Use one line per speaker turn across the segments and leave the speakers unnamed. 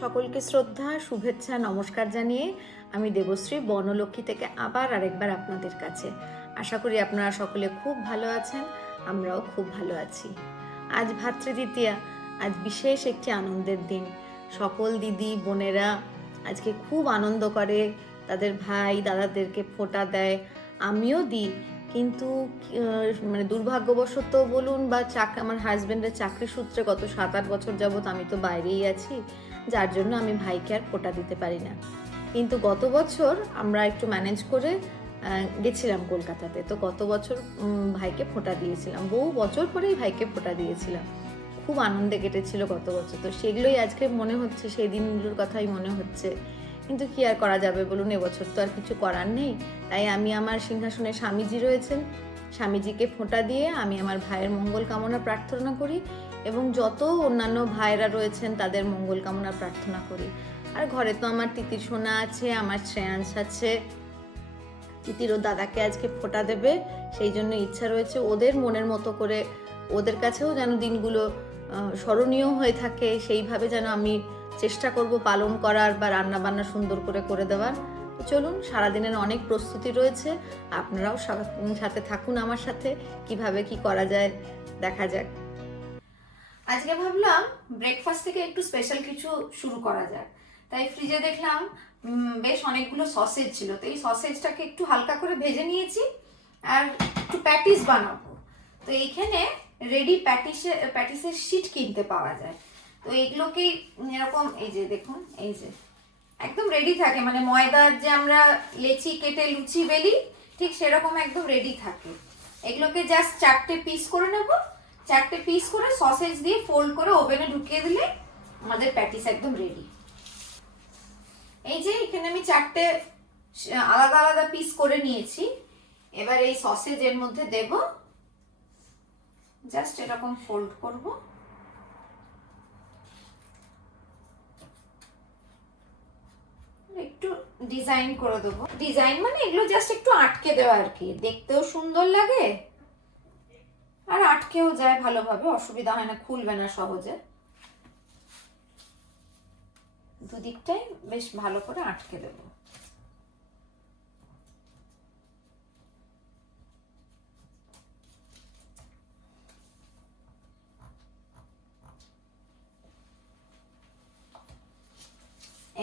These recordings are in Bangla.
সকলকে শ্রদ্ধা, শুভেচ্ছা, নমস্কার জানিয়ে আমি দেবশ্রী বনলক্ষ্মী থেকে আবার আরেকবার আপনাদের কাছে। আশা করি আপনারা সকলে খুব ভালো আছেন, আমরাও খুব ভালো আছি। আজ ভাতৃদ্বিতীয়া, আজ বিশেষ একটি আনন্দের দিন। সকল দিদি, বোনেরা আজকে খুব আনন্দ করে, তাদের ভাই দাদাদেরকে ফোঁটা দেয়, আমিও দিই। কিন্তু মানে দুর্ভাগ্যবশত বলুন বা চাক, আমার হাজব্যান্ডের চাকরি সূত্রে গত সাত আট বছর যাবৎ আমি তো বাইরেই আছি, যার জন্য আমি ভাইকে আর ফোঁটা দিতে পারি না। কিন্তু গত বছর আমরা একটু ম্যানেজ করে গেছিলাম কলকাতাতে। তো গত বছর ভাইকে ফোঁটা দিয়েছিলাম। বহু বছর পরেই ভাইকে ফোঁটা দিয়েছিলাম। খুব আনন্দে কেটেছিল গত বছর। তো সেগুলোই আজকে মনে হচ্ছে সেই দিনগুলোর কথাই মনে হচ্ছে। কিন্তু কি আর করা যাবে বলুন? এবছর তো আর কিছু করার নেই। তাই আমি আমার সিংহাসনে স্বামীজি রয়েছেন। স্বামীজিকে ফোঁটা দিয়ে আমি আমার ভাইয়ের মঙ্গল কামনা প্রার্থনা করি এবং যত অন্যান্য ভাইরা রয়েছেন, তাদের মঙ্গল কামনা প্রার্থনা করি। আর ঘরে তো আমার তিতির সোনা আছে, আমার শ্রেয়াংশ আছে। তিতির ও দাদাকে আজকে ফোঁটা দেবে, সেই জন্য ইচ্ছা রয়েছে ওদের মনের মতো করে, ওদের কাছেও যেন দিনগুলো স্মরণীয় হয়ে থাকে, সেইভাবে যেন আমি চেষ্টা করব পালন করার বা রান্না বান্না সুন্দর করে করে দেওয়ার। তো চলুন, সারাদিনের অনেক প্রস্তুতি রয়েছে। আপনারাও সাথে থাকুন আমার সাথে, কীভাবে কি করা যায়, দেখা যাক। আজকে ভাবলাম ব্রেকফাস্ট থেকে একটু স্পেশাল কিছু শুরু করা যাক। তাই ফ্রিজে দেখলাম বেশ অনেকগুলো সসেজ ছিল। তো এই সসেজটাকে একটু হালকা করে ভেজে নিয়েছি আর একটু প্যাটিস বানাবো। তো এইখানে রেডি প্যাটিসের প্যাটিসের শিট কিনতে পাওয়া যায়। তো এইগুলোকেই এরকম, এই যে দেখুন, এই যে। একদম রেডি থাকে মানে ময়দার যে আমরা লেচি কেটে লুচি বেলি, ঠিক সেরকম একদম রেডি থাকে। এগুলোকে জাস্ট চারটে পিস করে নেব। চারটে পিস করে সসেজ দিয়ে ফোল্ড করে ওভেনে ঢুকিয়ে দিলে আমাদের প্যাটিস একদম রেডি এই যে এখানে আমি চারটে, আলাদা আলাদা পিস করে নিয়েছি। এবার এই সসেজ এর মধ্যে দেব। জাস্ট এরকম ফোল্ড করব। একটু ডিজাইন করে দেবো। ডিজাইন মানে এগুলো জাস্ট একটু আটকে দেওয়া আর কি। দেখতেও সুন্দর লাগে, আর আটকেও যায় ভালোভাবে, অসুবিধা হয় না, খুলবে না সহজে। দুদিকটাই বেশ ভালো করে আটকে দেব।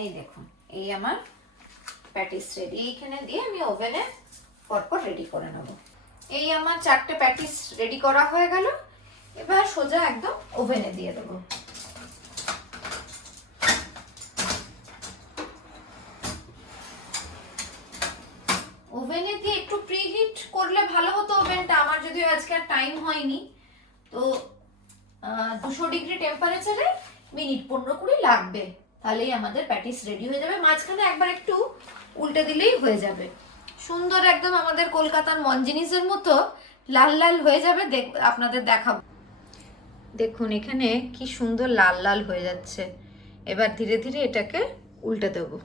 এই দেখুন। এই আমার প্যাটিস রেডি এইখানে দিয়ে আমি ওভেনে পরপর রেডি করে নেব। এই আমার চারটে প্যাটিস রেডি করা হয়ে গেল। এবার সোজা একদম ওভেনে দিয়ে দেবো। ওভেনে দিয়ে একটু প্রিহিট করলে ভালো হতো ওভেনটা আমার যদিও আজকে আর টাইম হয়নি। তো দুশো ডিগ্রি টেম্পারেচারে মিনিট পনেরো কুড়ি লাগবে। তাহলেই আমাদের প্যাটিস রেডি হয়ে যাবে। মাঝখানে একবার একটু উল্টে দিলেই হয়ে যাবে। সুন্দর একদম আমাদের কলকাতার মন জিনিসের মতো লাল লাল হয়ে যাবে। আপনাদের দেখাবো। দেখুন, এখানে কি সুন্দর লাল লাল হয়ে যাচ্ছে। এবার ধীরে ধীরে এটাকে উল্টে দেবো।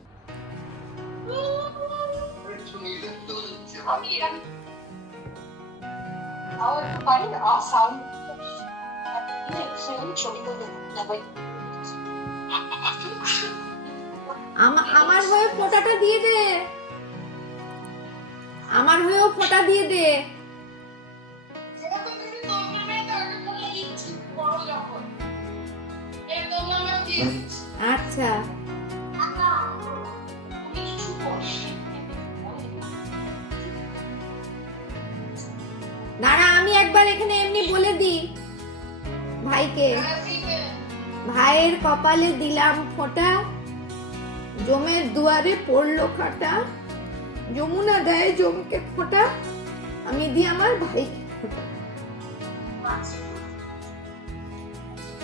আমার হয়ে ফোঁটাটা দিয়ে দে। আমার হয়েও ফোঁটা দিয়ে দে। আচ্ছা। দাঁড়া আমি একবার এখানে এমনি বলে দিই ভাইকে। ভাইয়ের কপালে দিলাম ফোঁটা, জমের দুয়ারে পড়ল খাটা যমুনা দেয় জমকে ফোঁটা, আমি দিই আমার ফোঁটা।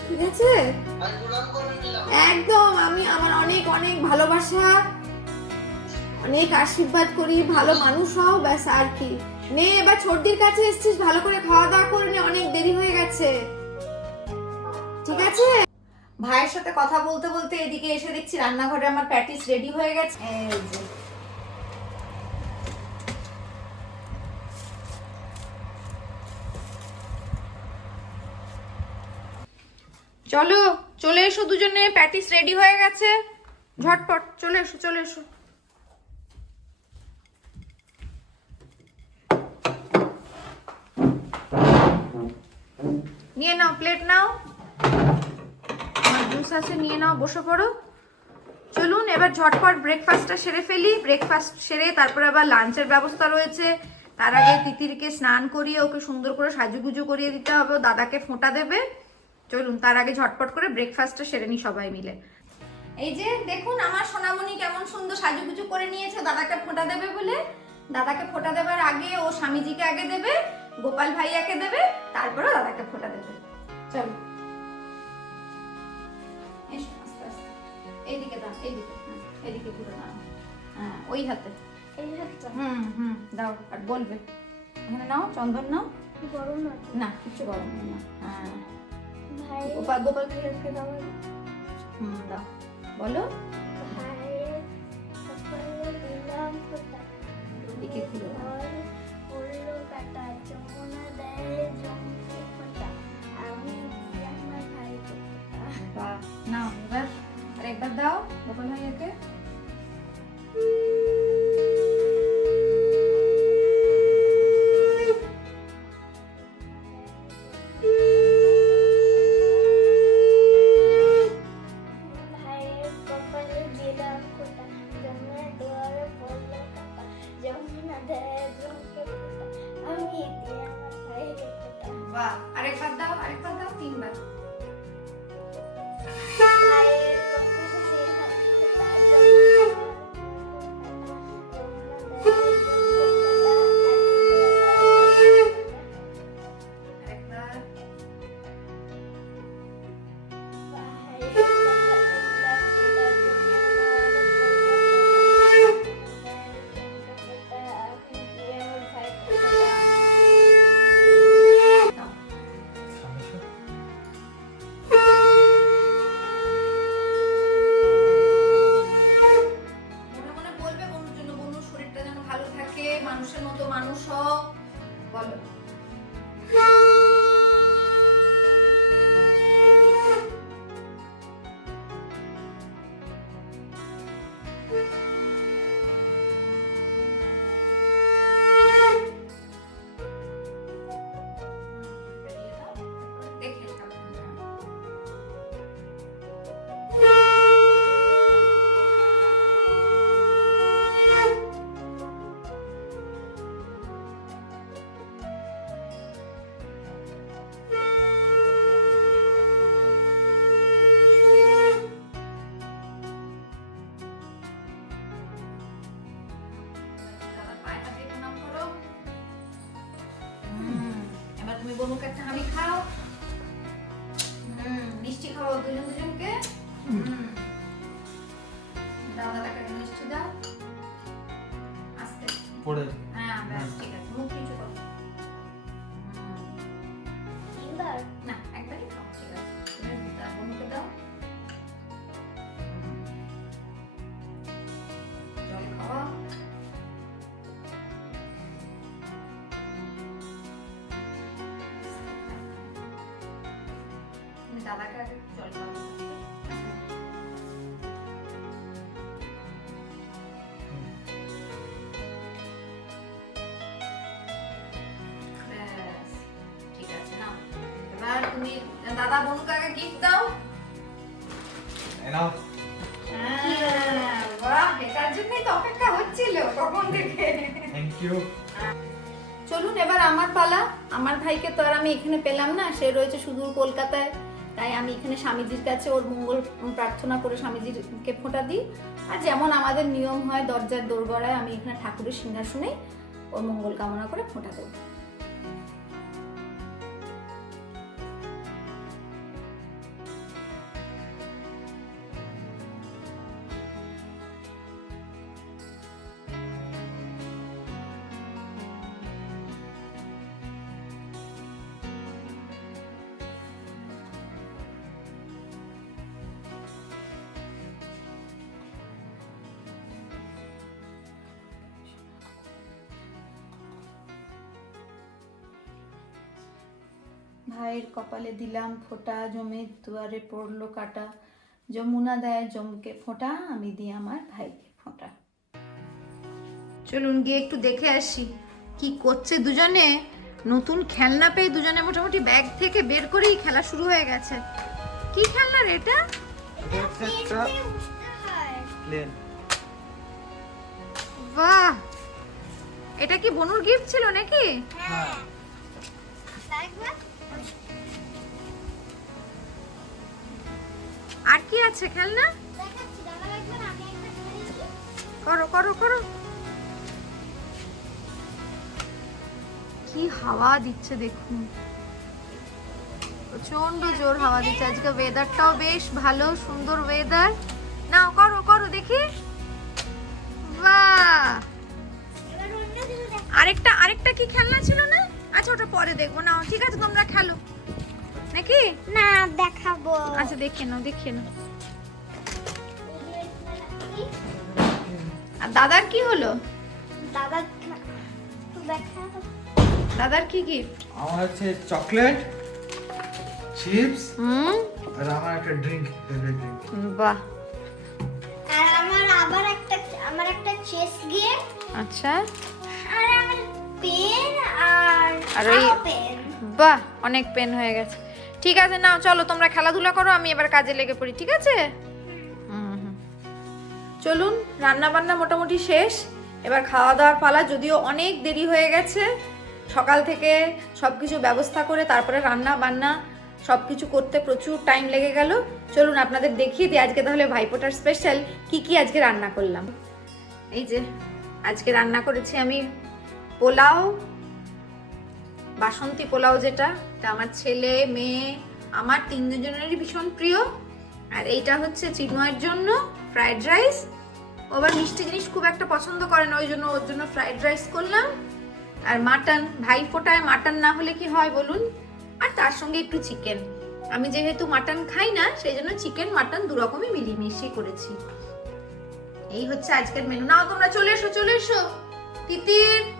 ঠিক আছে? একদম, আমি আমার অনেক অনেক ভালোবাসা, অনেক আশীর্বাদ করি, ভালো মানুষ হও, ব্যাস আর কি। নে, এবার ছোটদির কাছে এসেছিস, ভালো করে খাওয়া দাওয়া করে নে, অনেক দেরি হয়ে গেছে। ঠিক আছে? ভাইয়ের সাথে কথা বলতে বলতে এদিকে এসে দেখছি রান্নাঘরে আমার প্যাটিস রেডি হয়ে গেছে। চলো, চলে এসো দুজনে, প্যাটিস রেডি হয়ে গেছে। ঝটপট, চলে এসো চলে এসো। নিয়ে নাও প্লেট নাও। জুস আছে, নিয়ে নাও, বসে পড়ো। চলুন, এবার ঝটপট ব্রেকফাস্টটা সেরে ফেলি। ব্রেকফাস্ট সেরে তারপরে আবার লাঞ্চের ব্যবস্থা রয়েছে। তার আগে তিতিরকে স্নান করিয়ে ওকে সুন্দর করে সাজুগুজু করিয়ে দিতে হবে। ও দাদাকে ফোঁটা দেবে। চলুন, তার আগে ঝটপট করে ব্রেকফাস্টটা সেরে নি সবাই মিলে। এই যে, দেখুন, আমার সোনামণি কেমন সুন্দর সাজুগুজু করে নিয়েছে। দাদাকে ফোঁটা দেবে বলে। দাদাকে ফোঁটা দেবার আগে ও স্বামীজিকে আগে দেবে, গোপাল ভাইয়াকে দেবে তারপরে দাদাকে ফোঁটা দেবে। চলো এইদিকে দাও এইদিকে হুম, এইদিকে ঘুরে দাও। হ্যাঁ ওই হাতে।
এই হাতটা?
হুম হুম দাও আর বলবে। এখানে নাও চন্দন নাও।
গরম না
না কিছু গরম না। হ্যাঁ।
ভাই।
গোপাল গোপাল ভাইয়াকে দাও? হুম দাও। বলো।
ভাইয়ের কপালে দিলাম। ফোঁটা
এদিকে ঘুরে দাও।
ফোঁটা
বলো দেখে জল এবার তুমি দাদা আগে গিফট দাও। হ্যাঁ, বাহ এটার জন্যই তো অপেক্ষা হচ্ছিল কখন থেকে।
থ্যাংক ইউ
চলুন এবার আমার পালা। আমার ভাইকে তো আর আমি এখানে পেলাম না সে রয়েছে সুদূর কলকাতায়। তাই আমি এখানে স্বামীজির কাছে ওর মঙ্গল প্রার্থনা করে স্বামীজিরকে ফোঁটা দিই। আর যেমন আমাদের নিয়ম হয় দরজার দোরগড়ায়, আমি এখানে ঠাকুরের সিংহাসনে ওর মঙ্গল কামনা করে ফোঁটা দেবো। ভাইয়ের কপালে দিলাম ফোঁটা জমে দুয়ারে পড়ল কাটা। যমুনা দেয় জমকে ফোঁটা আমি দিই আমার ভাইকে ফোঁটা। চলুন গিয়ে একটু দেখে আসি কি করছে দুজনে? নতুন খেলনা পেয়ে দুজনে মোটামুটি ব্যাগ থেকে বের করেই খেলা শুরু হয়ে গেছে। কি খেলনা রে এটা
প্লেন।
বাহ! এটা কি বনুর গিফট ছিল নাকি?
হ্যাঁ।
আর কি আছে, খেলনা? করো করো করো। কি হাওয়া দিচ্ছে দেখুন। প্রচণ্ড জোর হাওয়া দিচ্ছে। আজকে ওয়েদারটাও বেশ ভালো, সুন্দর ওয়েদার নাও, করো করো, দেখ। আরেকটা আরেকটা কি খেলনা ছিল না? আচ্ছা ওটা পরে দেখব। না ঠিক আছে, তোমরা খেলো। নাকি?
না দেখাবো।
আচ্ছা দেখে নাও দেখে নাও। আর দাদার কি হলো?
দাদা দেখা।
দাদার কি গিফট
আমার হচ্ছে চকলেট চিপস
হুম?
আর আমার একটা ড্রিঙ্ক ফেভারিট ড্রিঙ্ক
বাহ।
আর আমার আবার একটা আমার একটা চেস গেম
আচ্ছা।
আর আমার পেন আর
আর ওই- বাহ অনেক পেন হয়ে গেছে। ঠিক আছে, নাও, চলো, তোমরা খেলাধুলা করো, আমি এবার কাজে লেগে পড়ি, ঠিক আছে। চলুন রান্না বান্না মোটামুটি শেষ। এবার খাওয়া দাওয়ার পালা, যদিও অনেক দেরি হয়ে গেছে। সকাল থেকে সব কিছু ব্যবস্থা করে তারপরে রান্না বান্না সব কিছু করতে প্রচুর টাইম লেগে গেল। চলুন, আপনাদের দেখিয়ে দিই আজকে তাহলে ভাইফোঁটার স্পেশাল কি কি আজকে রান্না করলাম। এই যে, আজকে রান্না করেছি আমি পোলাও বাসন্তী পোলাও যেটা, তা আমার ছেলে, মেয়ে, আমার তিনজনেরই ভীষণ প্রিয়। আর এইটা হচ্ছে চিনময়ের জন্য ফ্রাইড রাইস ও আবার মিষ্টি জিনিস খুব একটা পছন্দ করে না, ওই জন্য ওর জন্য ফ্রাইড রাইস করলাম। আর মাটন ভাই ফোটায় মাটন না হলে কি হয় বলুন? আর তার সঙ্গে একটু চিকেন আমি যেহেতু মাটন খাই না, সেই জন্য চিকেন মাটন দু রকমই মিলিয়ে করেছি। এই হচ্ছে আজকের মেনু নাও, তোমরা চলে এসো চলে এসো। তিতির!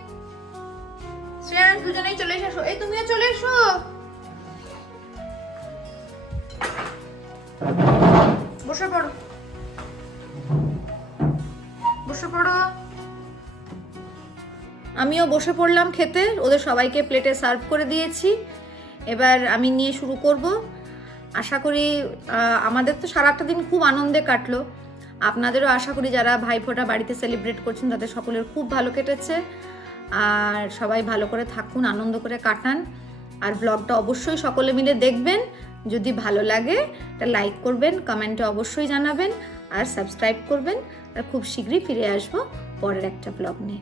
শ্রেয়ান দুজনেই চলে এসো এই, তুমিও চলে এসো। বসে পড়ো। বসে পড়ো। আমিও বসে পড়লাম খেতে। ওদের সবাইকে প্লেটে সার্ভ করে দিয়েছি। এবার আমি নিয়ে শুরু করব। আশা করি আমাদের তো সারাটা দিন খুব আনন্দে কাটলো। আপনাদেরও আশা করি যারা ভাইফোঁটা বাড়িতে সেলিব্রেট করছেন, তাদের সকলের খুব ভালো কেটেছে। আর সবাই ভালো করে থাকুন, আনন্দ করে কাটান। আর ব্লগটা অবশ্যই সকলে মিলে দেখবেন। যদি ভালো লাগে তা লাইক করবেন, কমেন্টে অবশ্যই জানাবেন, আর সাবস্ক্রাইব করবেন। আর খুব শীঘ্রই ফিরে আসব পরের একটা ব্লগ নিয়ে।